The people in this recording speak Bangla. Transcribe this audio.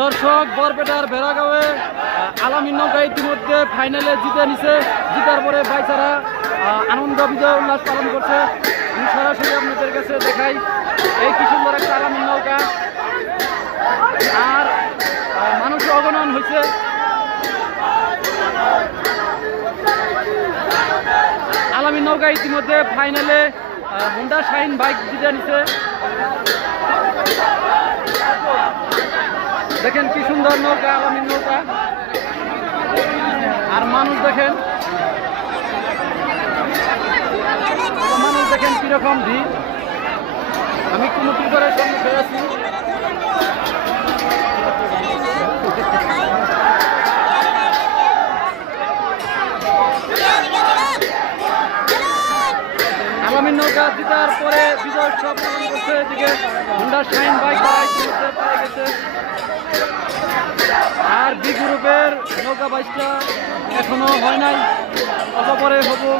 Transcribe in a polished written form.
দর্শক বরপেটার ভেড়াগাঁওয়ে আলামিন নৌকা ইতিমধ্যে ফাইনালে জিতে নিছে। জিতার পরে বাইচারা আনন্দ বিজয় উল্লাস পালন করছে। আমি সরাসরি আপনাদের কাছে দেখাই এই কি সুন্দর একটা আলামিন নৌকা, আর মানুষ অগণন হয়েছে। আলামিন নৌকা ইতিমধ্যে ফাইনালে হোন্ডা শাইন বাইক জিতে নিছে। দেখেন কি সুন্দর নৌকা, আলামিন নৌকা, আর মানুষ দেখেন কিরকম ভিড়। আমি কোনো প্রিপারেশন হয়ে আছি। আলামিন নৌকা জিতার পরে বিজয় উৎসব পালন করছে। এদিকে হোন্ডা শাইন বাইক পেয়ে গেছে, আর বি গ্রুপের নৌকা বাইকটা এখনো হয় নাই, অল্প পরে হবো।